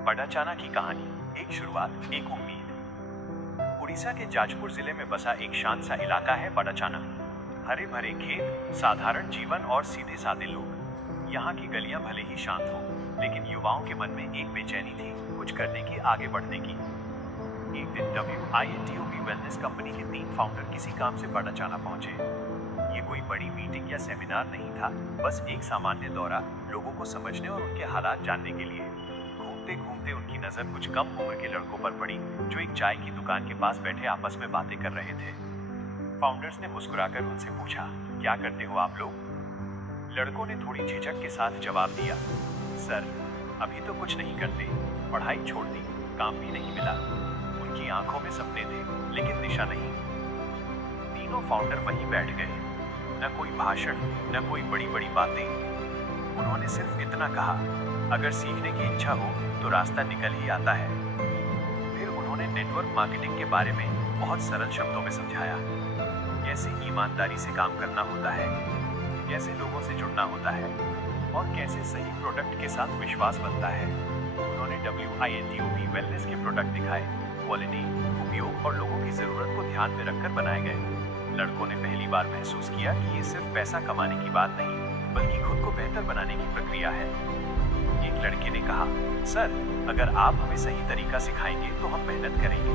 बड़ाचाना की कहानी, एक शुरुआत, एक उम्मीद। उड़ीसा के जाजपुर जिले में बसा एक शांत सा इलाका है बड़ाचाना। हरे भरे खेत, साधारण जीवन और सीधे साधे लोग। यहाँ की गलियां भले ही शांत हो, लेकिन युवाओं के मन में एक बेचैनी थी, कुछ करने की, आगे बढ़ने की। एक दिन WINTOP वेलनेस कंपनी के 3 फाउंडर किसी काम से बड़ाचाना पहुंचे। ये कोई बड़ी मीटिंग या सेमिनार नहीं था, बस एक सामान्य दौरा, लोगों को समझने और उनके हालात जानने के लिए। घूमते घूमते उनकी नजर कुछ कम उम्र के लड़कों पर पड़ी, जो एक चाय की दुकान के पास बैठे आपस में बातें कर रहे थे। फाउंडर्स ने मुस्कुराकर उनसे पूछा, क्या करते हो आप लोग? लड़कों ने थोड़ी झिझक के साथ जवाब दिया, सर, अभी तो कुछ नहीं करते, पढ़ाई छोड़ दी, काम भी नहीं मिला। उनकी आंखों में सपने थे, लेकिन दिशा नहीं। तीनों फाउंडर वहीं बैठ गए, न कोई भाषण, न कोई बड़ी बड़ी बातें। उन्होंने सिर्फ इतना कहा, अगर सीखने की इच्छा हो तो रास्ता निकल ही आता है। फिर उन्होंने नेटवर्क मार्केटिंग के बारे में बहुत सरल शब्दों में समझाया, कैसे ईमानदारी से काम करना होता है, कैसे लोगों से जुड़ना होता है और कैसे सही प्रोडक्ट के साथ विश्वास बनता है। उन्होंने WINTOP वेलनेस के प्रोडक्ट दिखाए, क्वालिटी, उपयोग और लोगों की जरूरत को ध्यान में रखकर बनाए गए। लड़कों ने पहली बार महसूस किया कि ये सिर्फ पैसा कमाने की बात नहीं, बल्कि खुद को बेहतर बनाने की प्रक्रिया है। एक लड़के ने कहा, सर, अगर आप हमें सही तरीका सिखाएंगे तो हम मेहनत करेंगे।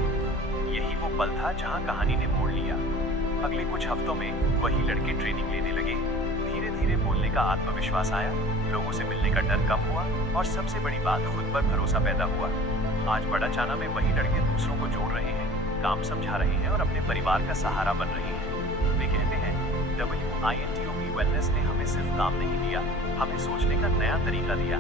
यही वो पल था जहां कहानी ने मोड़ लिया। अगले कुछ हफ्तों में वही लड़के ट्रेनिंग लेने लगे। धीरे धीरे बोलने का आत्मविश्वास आया, लोगों से मिलने का डर कम हुआ और सबसे बड़ी बात, खुद पर भरोसा पैदा हुआ। आज बड़ाचाना में वही लड़के दूसरों को जोड़ रहे हैं, काम समझा रहे हैं और अपने परिवार का सहारा बन रहे हैं। वे कहते हैं, WINTOP वेलनेस ने हमें सिर्फ काम नहीं दिया, हमें सोचने का नया तरीका दिया।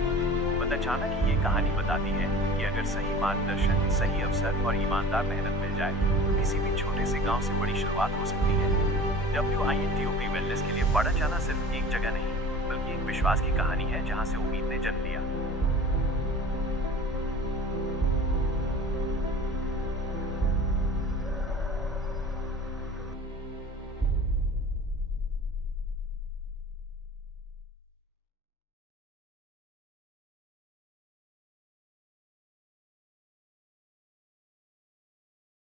बड़ाचाना की ये कहानी बताती है कि अगर सही मार्गदर्शन, सही अवसर और ईमानदार मेहनत मिल जाए तो किसी भी छोटे से गांव से बड़ी शुरुआत हो सकती है। WINTOP वेलनेस के लिए बड़ाचाना सिर्फ एक जगह नहीं, बल्कि एक विश्वास की कहानी है जहां से उम्मीद ने जन्म लिया।